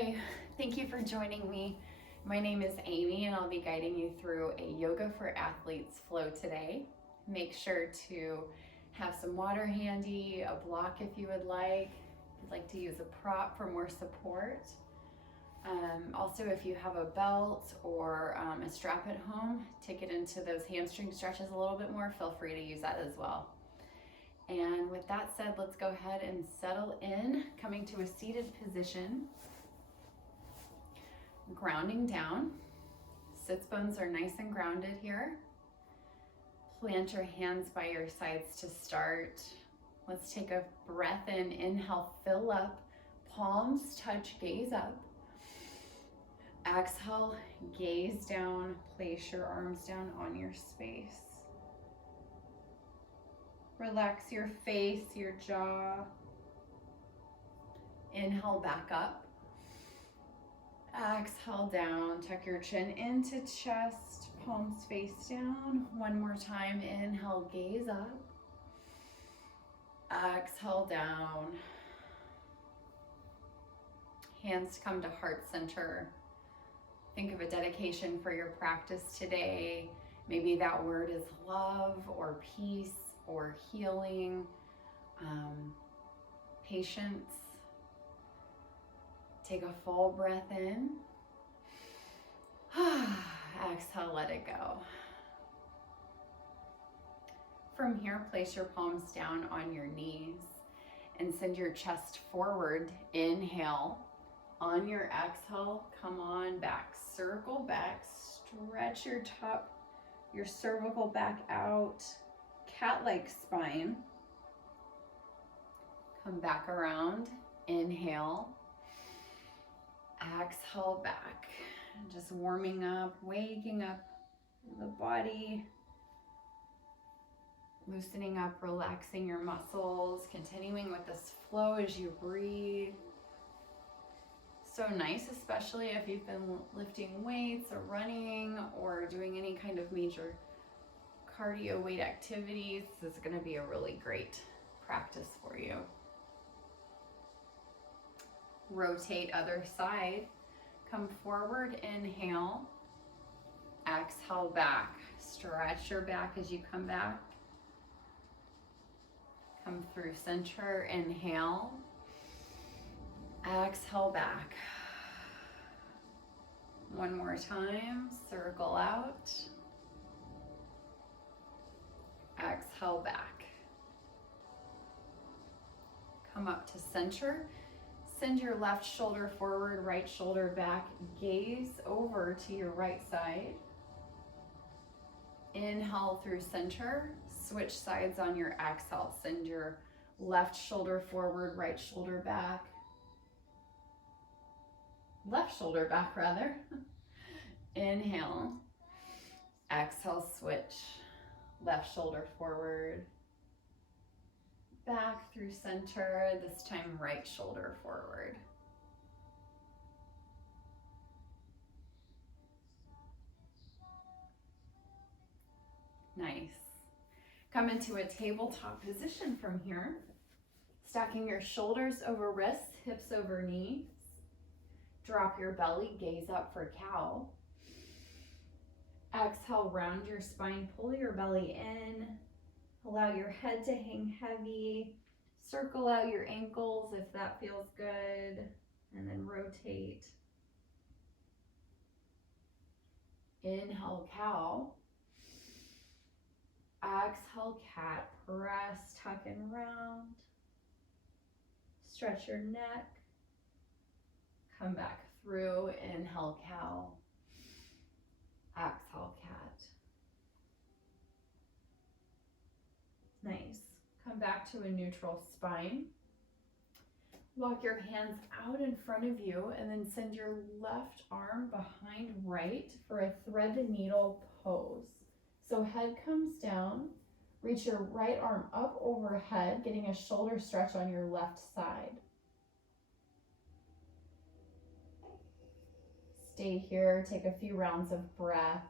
Hi, thank you for joining me. My name is Amy and I'll be guiding you through a Yoga for Athletes flow today. Make sure to have some water handy, a block if you would like. If you'd like to use a prop for more support. Also, if you have a belt or a strap at home to get into those hamstring stretches a little bit more, feel free to use that as well. And with that said, let's go ahead and settle in, coming to a seated position. Grounding down. Sits bones are nice and grounded here. Plant your hands by your sides to start. Let's take a breath in. Inhale, fill up. Palms touch, gaze up. Exhale, gaze down. Place your arms down on your space. Relax your face, your jaw. Inhale, back up. Exhale down, tuck your chin into chest, palms face down. One more time, inhale, gaze up. Exhale down. Hands come to heart center. Think of a dedication for your practice today. Maybe that word is love or peace or healing, patience. Take a full breath in. Exhale, let it go. From here, place your palms down on your knees and send your chest forward. Inhale. On your exhale, come on back. Circle back. Stretch your top, your cervical back out. Cat-like spine. Come back around. Inhale. Exhale back. Just warming up, waking up the body, loosening up, relaxing your muscles, continuing with this flow as you breathe. So nice, especially if you've been lifting weights or running or doing any kind of major cardio weight activities. This is going to be a really great practice for you. Rotate other side. Come forward, inhale. Exhale back. Stretch your back as you come back. Come through center, inhale. Exhale back. One more time, circle out. Exhale back. Come up to center. Send your left shoulder forward, right shoulder back. Gaze over to your right side. Inhale through center. Switch sides on your exhale. Send your left shoulder forward, right shoulder back. Left shoulder back, rather. Inhale. Exhale, switch. Left shoulder forward. Back through center, this time right shoulder forward. Nice. Come into a tabletop position from here. Stacking your shoulders over wrists, hips over knees. Drop your belly, gaze up for cow. Exhale, round your spine, pull your belly in. Allow your head to hang heavy. Circle out your ankles if that feels good. And then rotate. Inhale, cow. Exhale, cat. Press, tuck and round. Stretch your neck. Come back through. Inhale, cow. Exhale, cat. Nice. Come back to a neutral spine. Walk your hands out in front of you and then send your left arm behind right for a thread the needle pose. So head comes down, reach your right arm up overhead, getting a shoulder stretch on your left side. Stay here, take a few rounds of breath.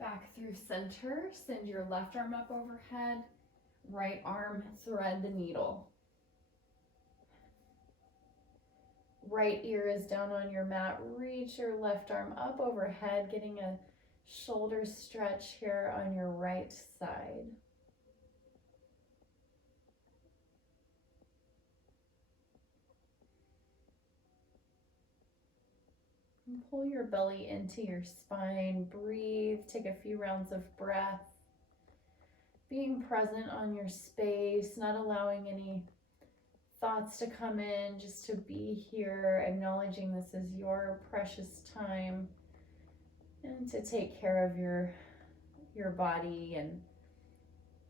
Back through center, send your left arm up overhead, right arm thread the needle. Right ear is down on your mat, reach your left arm up overhead, getting a shoulder stretch here on your right side. And pull your belly into your spine, breathe, take a few rounds of breath. Being present on your space, not allowing any thoughts to come in, just to be here, acknowledging this is your precious time, and to take care of your body and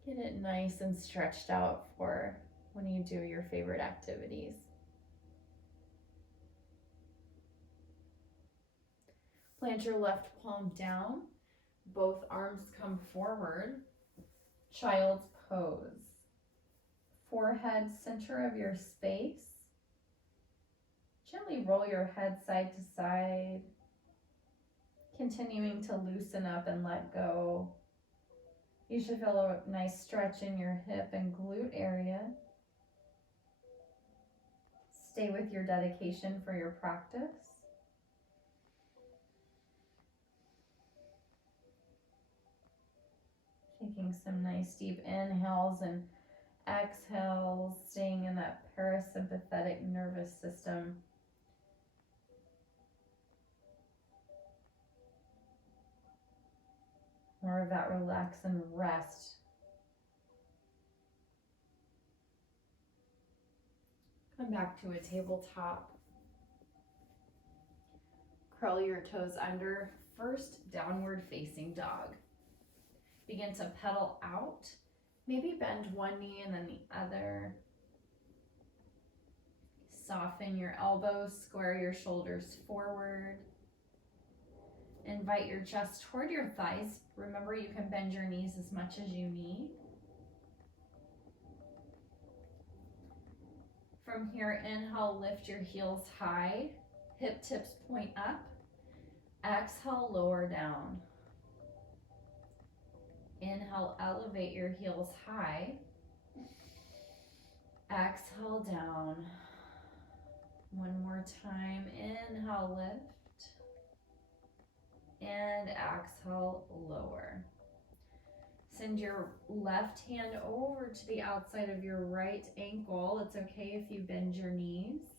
get it nice and stretched out for when you do your favorite activities. Plant your left palm down, both arms come forward, child's pose. Forehead center of your space. Gently roll your head side to side, continuing to loosen up and let go. You should feel a nice stretch in your hip and glute area. Stay with your dedication for your practice. Taking some nice deep inhales and exhales, staying in that parasympathetic nervous system. More of that relax and rest. Come back to a tabletop. Curl your toes under. First, downward facing dog. Begin to pedal out. Maybe bend one knee and then the other. Soften your elbows, square your shoulders forward. Invite your chest toward your thighs. Remember, you can bend your knees as much as you need. From here, inhale, lift your heels high. Hip tips point up. Exhale, lower down. Inhale, elevate your heels high. Exhale, down. One more time. Inhale, lift. And exhale, lower. Send your left hand over to the outside of your right ankle. It's okay if you bend your knees.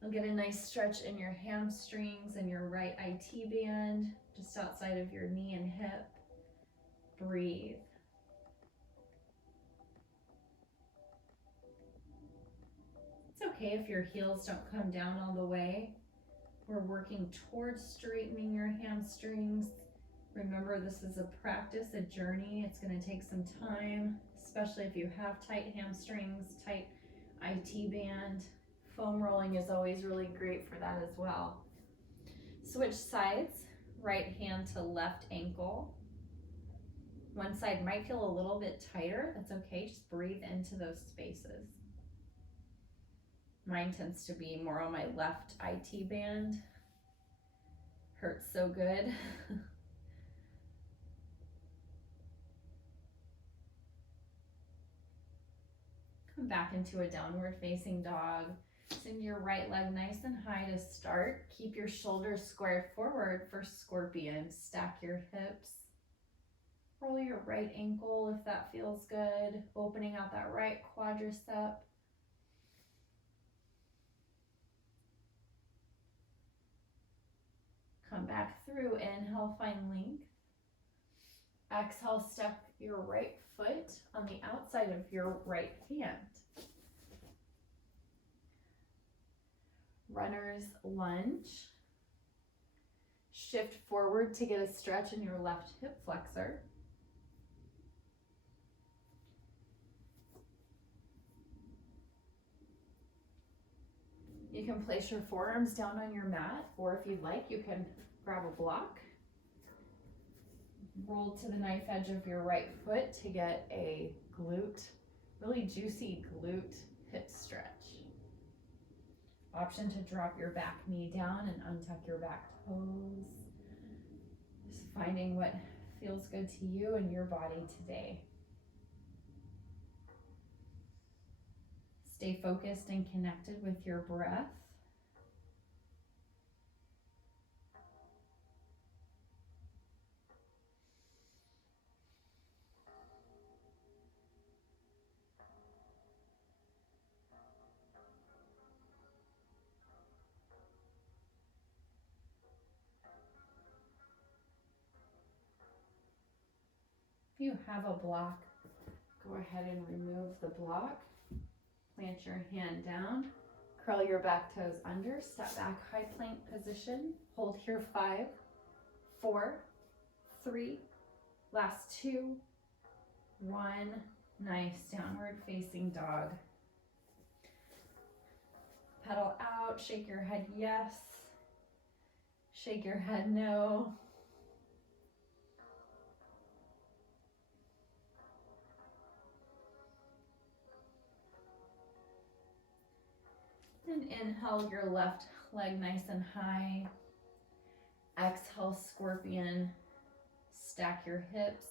You'll get a nice stretch in your hamstrings and your right IT band, just outside of your knee and hip. Breathe. It's okay if your heels don't come down all the way. We're working towards straightening your hamstrings. Remember, this is a practice, a journey. It's going to take some time, especially if you have tight hamstrings, tight IT band. Foam rolling is always really great for that as well. Switch sides, right hand to left ankle. One side might feel a little bit tighter. That's okay. Just breathe into those spaces. Mine tends to be more on my left IT band. Hurts so good. Come back into a downward facing dog. Send your right leg nice and high to start. Keep your shoulders squared forward for scorpion. Stack your hips. Roll your right ankle if that feels good. Opening out that right quadricep. Come back through. Inhale, find length. Exhale, step your right foot on the outside of your right hand. Runner's lunge. Shift forward to get a stretch in your left hip flexor. You can place your forearms down on your mat, or if you'd like, you can grab a block. Roll to the knife edge of your right foot to get a glute, really juicy glute hip stretch. Option to drop your back knee down and untuck your back toes. Just finding what feels good to you and your body today. Stay focused and connected with your breath. If you have a block, go ahead and remove the block. Plant your hand down. Curl your back toes under. Step back, high plank position. Hold here 5, 4, 3, last 2, 1. Nice. Downward facing dog. Pedal out. Shake your head yes. Shake your head no. And inhale your left leg nice and high. Exhale, scorpion. Stack your hips.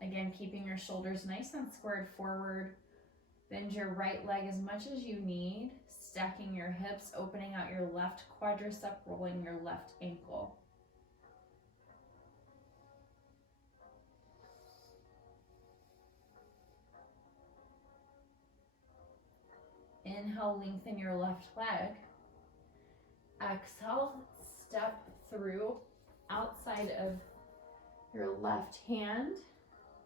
Again, keeping your shoulders nice and squared forward. Bend your right leg as much as you need. Stacking your hips, opening out your left quadricep, rolling your left ankle. Inhale, lengthen your left leg. Exhale, step through outside of your left hand.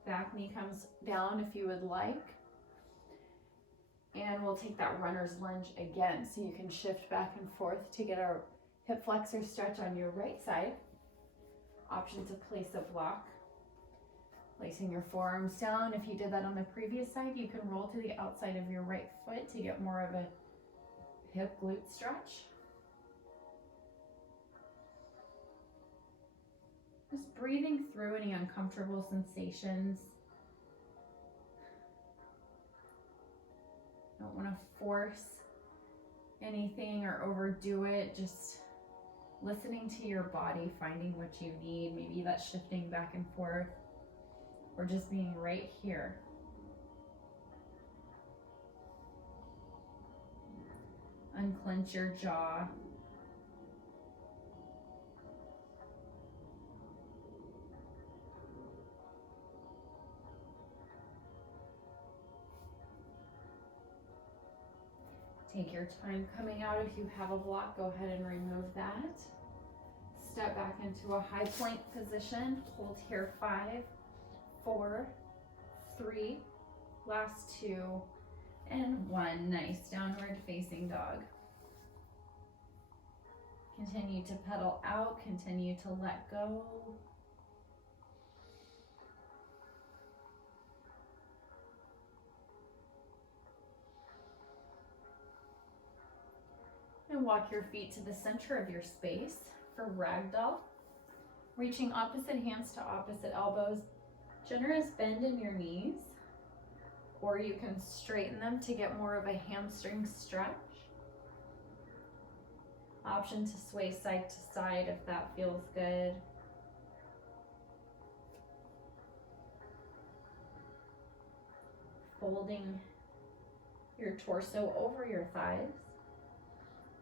Back knee comes down if you would like. And we'll take that runner's lunge again. So you can shift back and forth to get our hip flexor stretch on your right side. Option to place a block. Placing your forearms down. If you did that on the previous side, you can roll to the outside of your right foot to get more of a hip glute stretch. Just breathing through any uncomfortable sensations. Don't want to force anything or overdo it. Just listening to your body, finding what you need. Maybe that's shifting back and forth or just being right here. Unclench your jaw. Take your time coming out. If you have a block, go ahead and remove that. Step back into a high plank position. Hold here 5, 4, 3, last 2, and 1. Nice. Downward facing dog. Continue to pedal out. Continue to let go. And walk your feet to the center of your space for ragdoll. Reaching opposite hands to opposite elbows. Generous bend in your knees, or you can straighten them to get more of a hamstring stretch. Option to sway side to side if that feels good. Folding your torso over your thighs.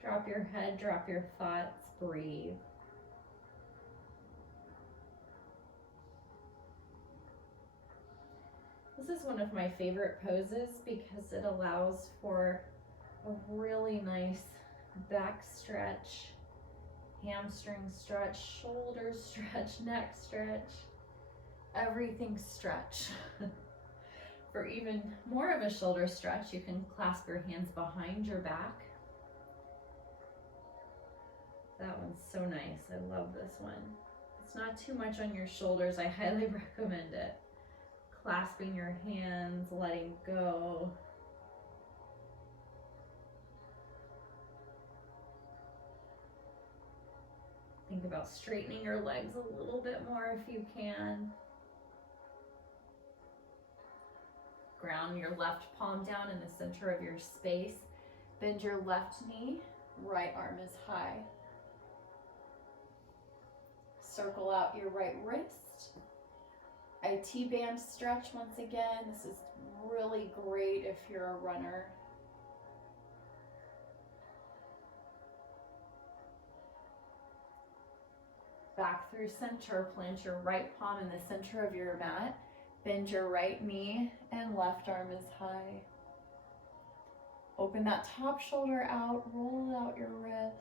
Drop your head, drop your thoughts, breathe. This is one of my favorite poses because it allows for a really nice back stretch, hamstring stretch, shoulder stretch, neck stretch, everything stretch. For even more of a shoulder stretch, you can clasp your hands behind your back. That one's so nice. I love this one. It's not too much on your shoulders. I highly recommend it. Clasping your hands, letting go. Think about straightening your legs a little bit more if you can. Ground your left palm down in the center of your space. Bend your left knee, right arm is high. Circle out your right wrist. IT band stretch once again. This is really great if you're a runner. Back through center, plant your right palm in the center of your mat. Bend your right knee and left arm is high. Open that top shoulder out, roll out your wrist.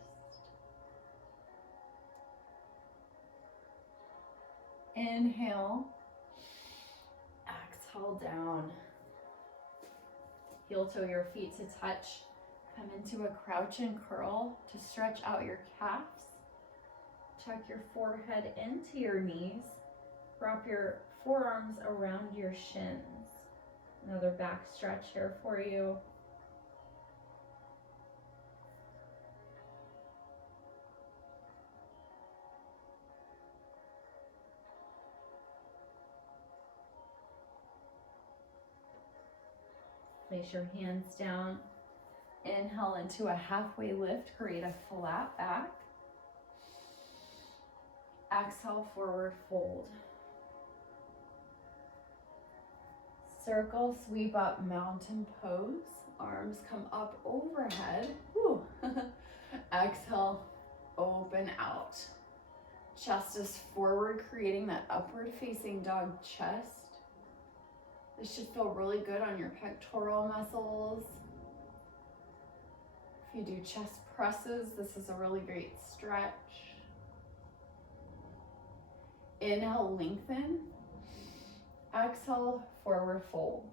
Inhale, exhale down. Heel toe your feet to touch. Come into a crouch and curl to stretch out your calves. Tuck your forehead into your knees. Wrap your forearms around your shins. Another back stretch here for you. Place your hands down. Inhale into a halfway lift. Create a flat back. Exhale, forward fold. Circle, sweep up, mountain pose. Arms come up overhead. Whew. Exhale, open out. Chest is forward, creating that upward facing dog chest. This should feel really good on your pectoral muscles. If you do chest presses, this is a really great stretch. Inhale, lengthen. Exhale, forward fold.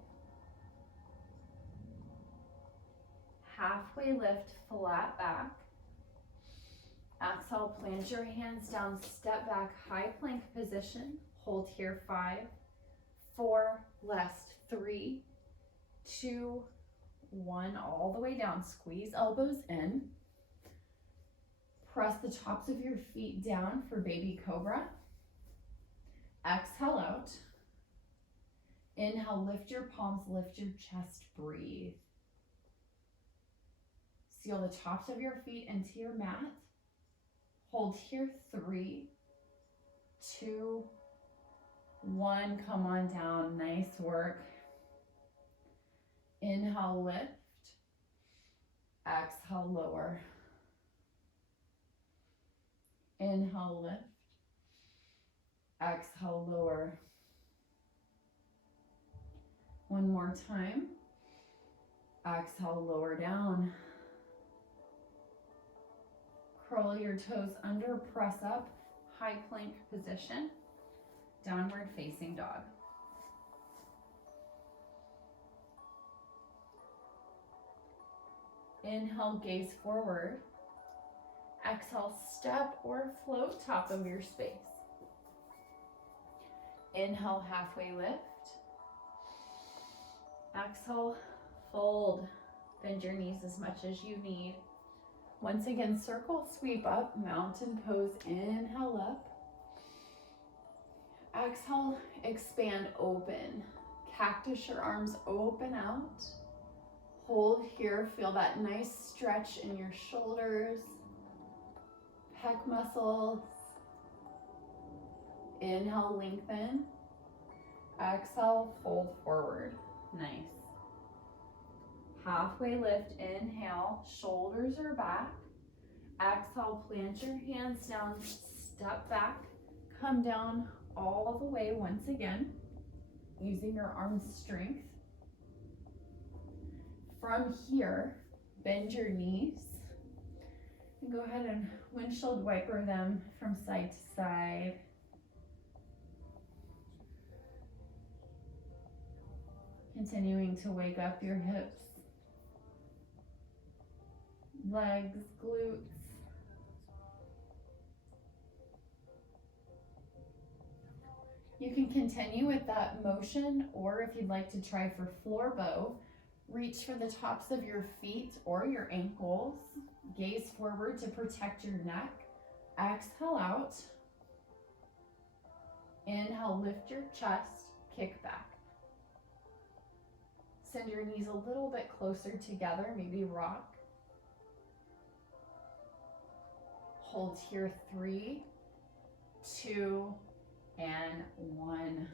Halfway lift, flat back. Exhale, plant your hands down, step back, high plank position. Hold here, 5, 4, last 3, 2, 1, all the way down. Squeeze elbows in. Press the tops of your feet down for baby cobra. Exhale out. Inhale, lift your palms, lift your chest, breathe. Seal the tops of your feet into your mat. Hold here, 3, 2, 1, come on down, nice work. Inhale, lift. Exhale, lower. Inhale, lift. Exhale, lower. One more time. Exhale, lower down. Curl your toes under, press up, high plank position, downward facing dog. Inhale, gaze forward. Exhale, step or float top of your space. Inhale, halfway lift. Exhale, fold. Bend your knees as much as you need. Once again, circle, sweep up, mountain pose. Inhale up. Exhale, expand, open. Cactus your arms open out. Hold here, feel that nice stretch in your shoulders, pec muscles. Inhale, lengthen. Exhale, fold forward. Nice. Halfway lift, inhale, shoulders are back. Exhale, plant your hands down, step back, come down all the way once again, using your arm strength. From here, bend your knees and go ahead and windshield wiper them from side to side. Continuing to wake up your hips, legs, glutes. You can continue with that motion, or if you'd like to try for floor bow, reach for the tops of your feet or your ankles. Gaze forward to protect your neck. Exhale out. Inhale, lift your chest, kick back. Send your knees a little bit closer together, maybe rock. Hold here, 3, 2, and 1.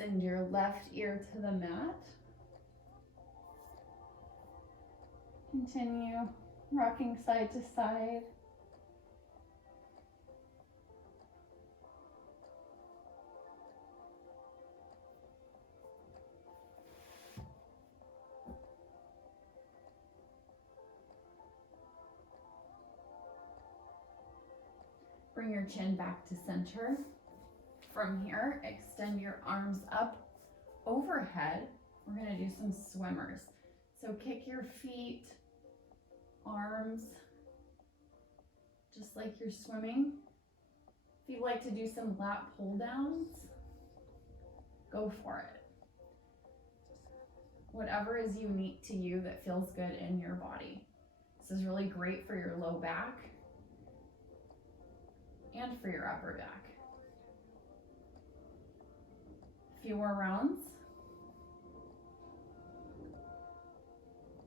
Send your left ear to the mat. Continue rocking side to side. Bring your chin back to center. From here, extend your arms up overhead. We're going to do some swimmers. So kick your feet, arms, just like you're swimming. If you'd like to do some lat pull downs, go for it. Whatever is unique to you that feels good in your body. This is really great for your low back and for your upper back. A few more rounds.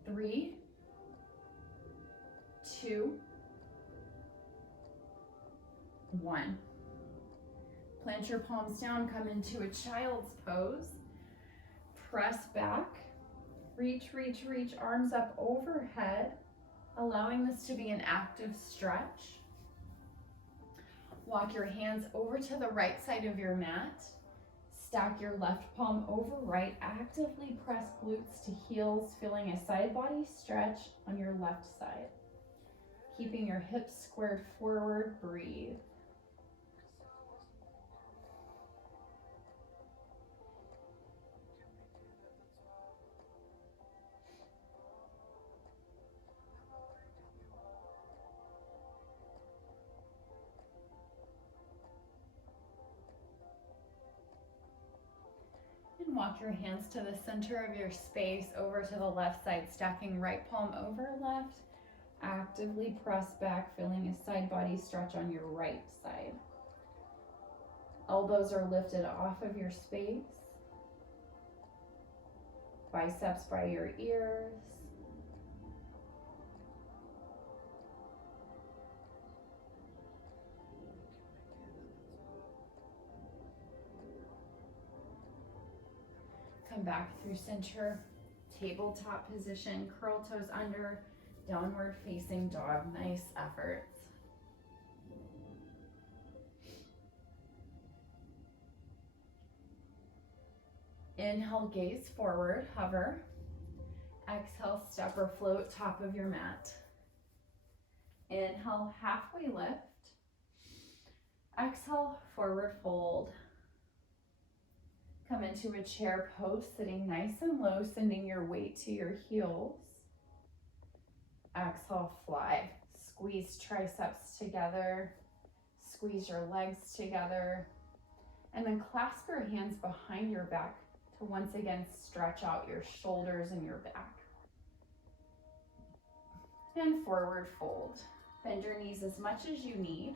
3, 2, 1. Plant your palms down, come into a child's pose. Press back, reach, arms up overhead, allowing this to be an active stretch. Walk your hands over to the right side of your mat. Stack your left palm over right. Actively press glutes to heels, feeling a side body stretch on your left side. Keeping your hips squared forward, breathe. And walk your hands to the center of your space, over to the left side, stacking right palm over left. Actively press back, feeling a side body stretch on your right side. Elbows are lifted off of your space. Biceps by your ears. Come back through center, tabletop position, curl toes under, downward facing dog. Nice effort. Inhale, gaze forward, hover. Exhale, step or float top of your mat. Inhale, halfway lift. Exhale, forward fold. Come into a chair pose, sitting nice and low, sending your weight to your heels. Exhale, fly. Squeeze triceps together. Squeeze your legs together. And then clasp your hands behind your back to once again stretch out your shoulders and your back. And forward fold. Bend your knees as much as you need.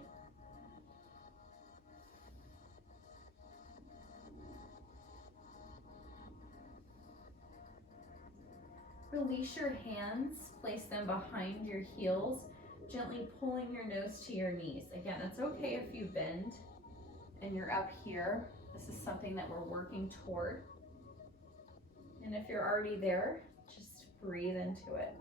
Release your hands, place them behind your heels, gently pulling your nose to your knees. Again, it's okay if you bend and you're up here. This is something that we're working toward. And if you're already there, just breathe into it.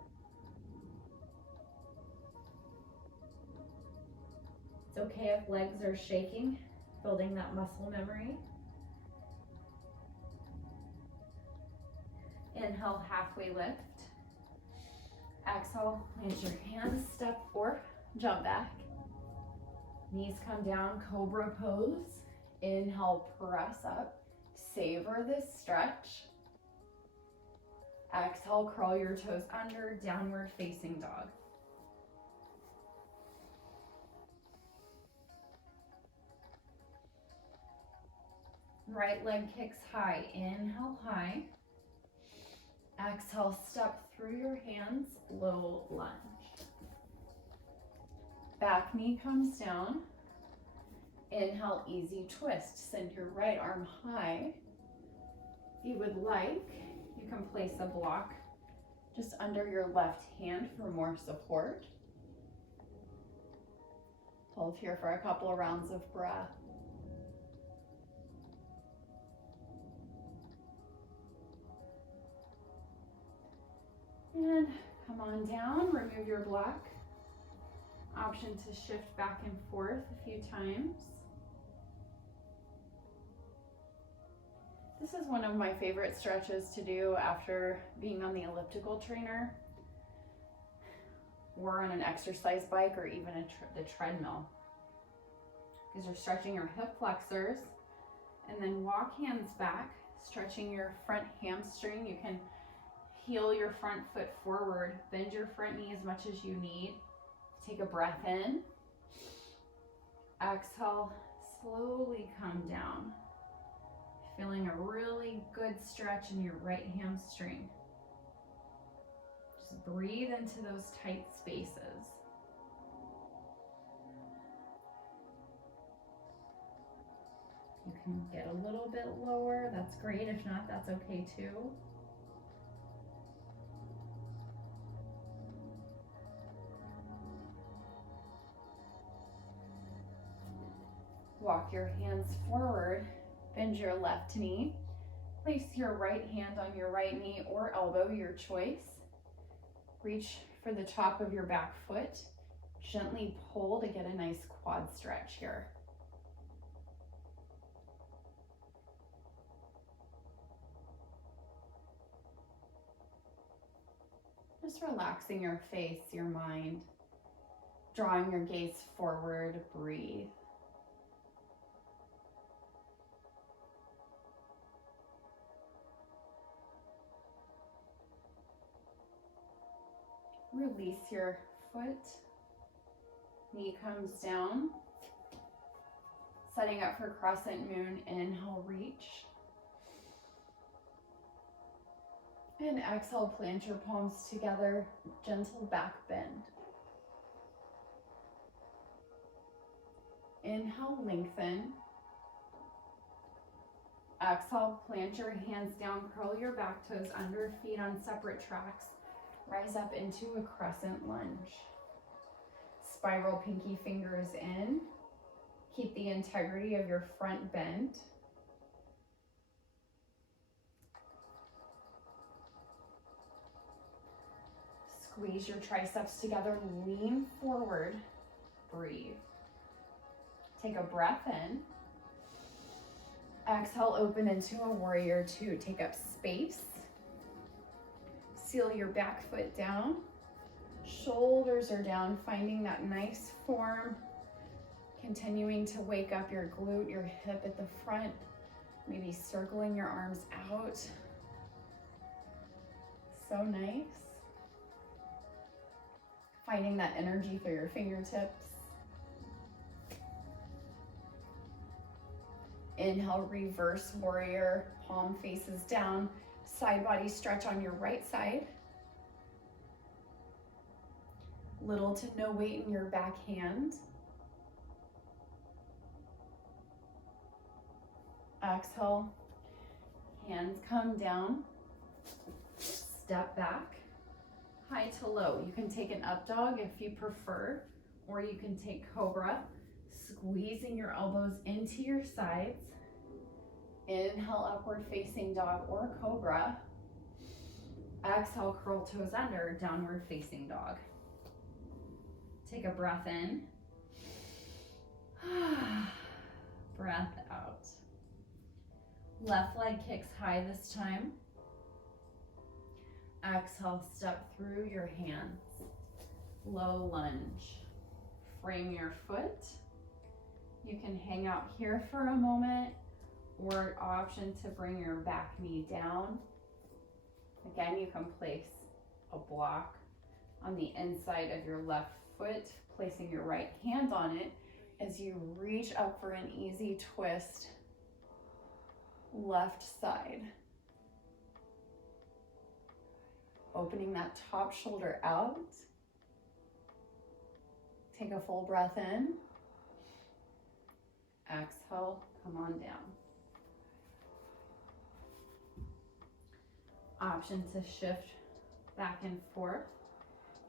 It's okay if legs are shaking, building that muscle memory. Inhale, halfway lift. Exhale, plant your hands, step or jump back. Knees come down, cobra pose. Inhale, press up. Savor this stretch. Exhale, curl your toes under, downward facing dog. Right leg kicks high. Inhale, high. Exhale, step through your hands, low lunge. Back knee comes down. Inhale, easy twist. Send your right arm high. If you would like, you can place a block just under your left hand for more support. Hold here for a couple of rounds of breath. And come on down, remove your block. Option to shift back and forth a few times. This is one of my favorite stretches to do after being on the elliptical trainer or on an exercise bike or even the treadmill. Because you're stretching your hip flexors, and then walk hands back, stretching your front hamstring. You can heel your front foot forward, bend your front knee as much as you need. Take a breath in. Exhale, slowly come down. Feeling a really good stretch in your right hamstring. Just breathe into those tight spaces. You can get a little bit lower, that's great. If not, that's okay too. Walk your hands forward, bend your left knee. Place your right hand on your right knee or elbow, your choice. Reach for the top of your back foot. Gently pull to get a nice quad stretch here. Just relaxing your face, your mind. Drawing your gaze forward, breathe. Release your foot. Knee comes down. Setting up for crescent moon. Inhale, reach. And exhale, plant your palms together. Gentle back bend. Inhale, lengthen. Exhale, plant your hands down, curl your back toes under, feet on separate tracks. Rise up into a crescent lunge. Spiral pinky fingers in. Keep the integrity of your front bend. Squeeze your triceps together, lean forward, breathe. Take a breath in. Exhale, open into a warrior two. Take up space. Seal your back foot down. Shoulders are down, finding that nice form. Continuing to wake up your glute, your hip at the front. Maybe circling your arms out. So nice. Finding that energy through your fingertips. Inhale, reverse warrior, palm faces down, side body stretch on your right side. Little to no weight in your back hand. Exhale, hands come down, step back, high to low. You can take an up dog if you prefer, or you can take cobra, squeezing your elbows into your sides. Inhale, upward facing dog or cobra. Exhale, curl toes under, downward facing dog. Take a breath in. Breath out. Left leg kicks high this time. Exhale, step through your hands. Low lunge. Frame your foot. You can hang out here for a moment, or option to bring your back knee down. Again, you can place a block on the inside of your left foot, placing your right hand on it as you reach up for an easy twist, left side. Opening that top shoulder out. Take a full breath in. Exhale, come on down. Option to shift back and forth,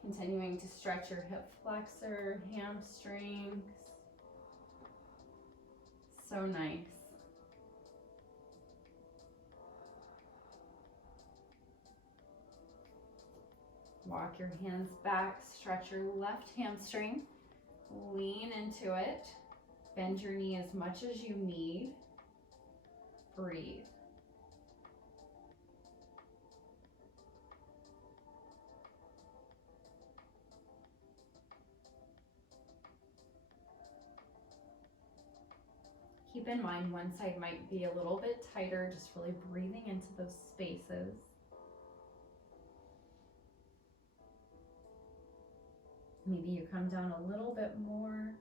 continuing to stretch your hip flexor, hamstrings. So nice. Walk your hands back, stretch your left hamstring, lean into it, bend your knee as much as you need, breathe. Keep in mind one side might be a little bit tighter, just really breathing into those spaces. Maybe you come down a little bit more.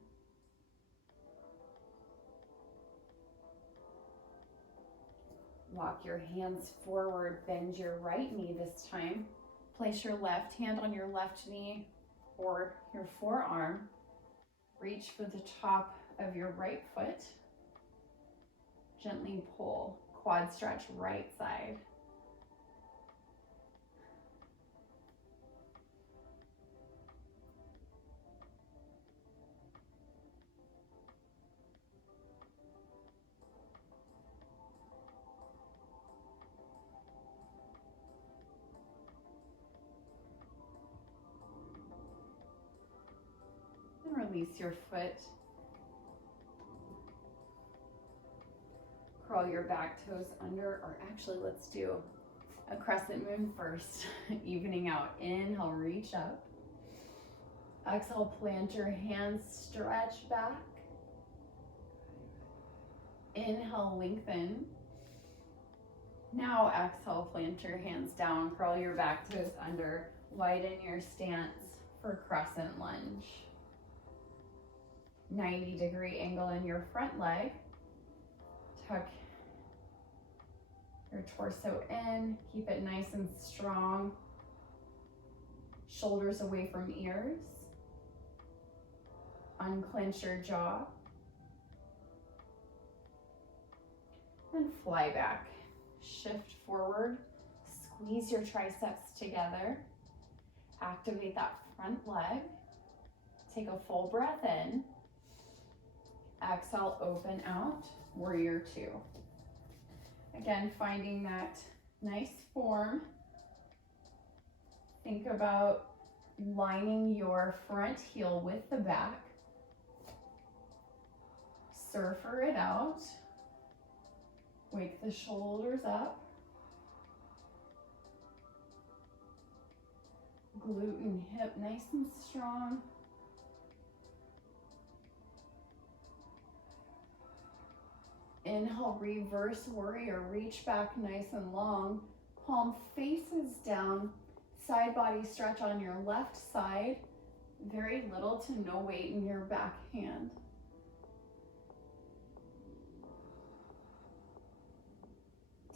Walk your hands forward, bend your right knee this time. Place your left hand on your left knee or your forearm. Reach for the top of your right foot. Gently pull, quad stretch right side. And release your foot. Crawl your back toes under, or actually let's do a crescent moon first, evening out. Inhale, reach up. Exhale, plant your hands, stretch back. Inhale, lengthen. Now exhale, plant your hands down, curl your back toes under, widen your stance for crescent lunge. 90-degree angle in your front leg. Tuck your torso in, keep it nice and strong. Shoulders away from ears. Unclench your jaw. And fly back. Shift forward, squeeze your triceps together. Activate that front leg. Take a full breath in. Exhale, open out, warrior two. Again, finding that nice form. Think about lining your front heel with the back. Surfer it out. Wake the shoulders up. Glute and hip nice and strong. Inhale, reverse warrior, reach back nice and long. Palm faces down, side body stretch on your left side. Very little to no weight in your back hand.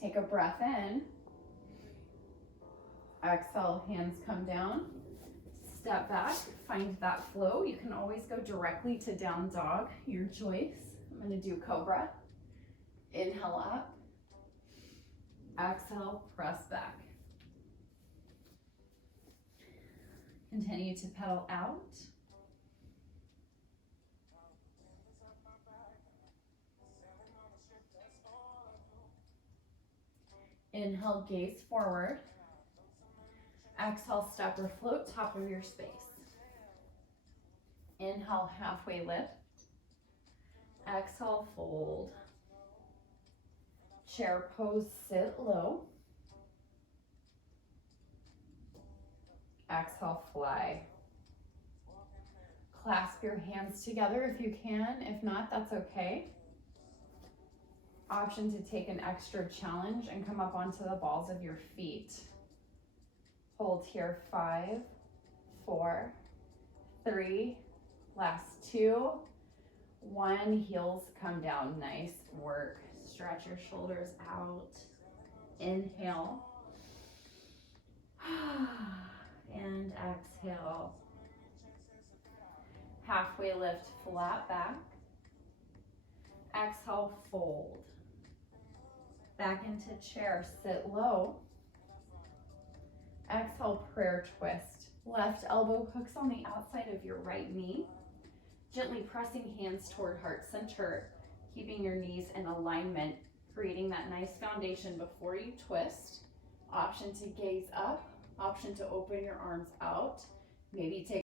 Take a breath in. Exhale, hands come down. Step back, find that flow. You can always go directly to down dog, your choice. I'm gonna do cobra. Inhale up. Exhale, press back. Continue to pedal out. Inhale, gaze forward. Exhale, step or float, top of your space. Inhale, halfway lift. Exhale, fold. Chair pose, sit low. Exhale, fly. Clasp your hands together if you can. If not, that's okay. Option to take an extra challenge and come up onto the balls of your feet. Hold here, 5, 4, 3, last 2, 1, heels come down, nice work. Stretch your shoulders out. Inhale. And exhale. Halfway lift, flat back. Exhale, fold. Back into chair, sit low. Exhale, prayer twist. Left elbow hooks on the outside of your right knee. Gently pressing hands toward heart center, keeping your knees in alignment, creating that nice foundation before you twist. Option to gaze up option to open your arms out. Maybe take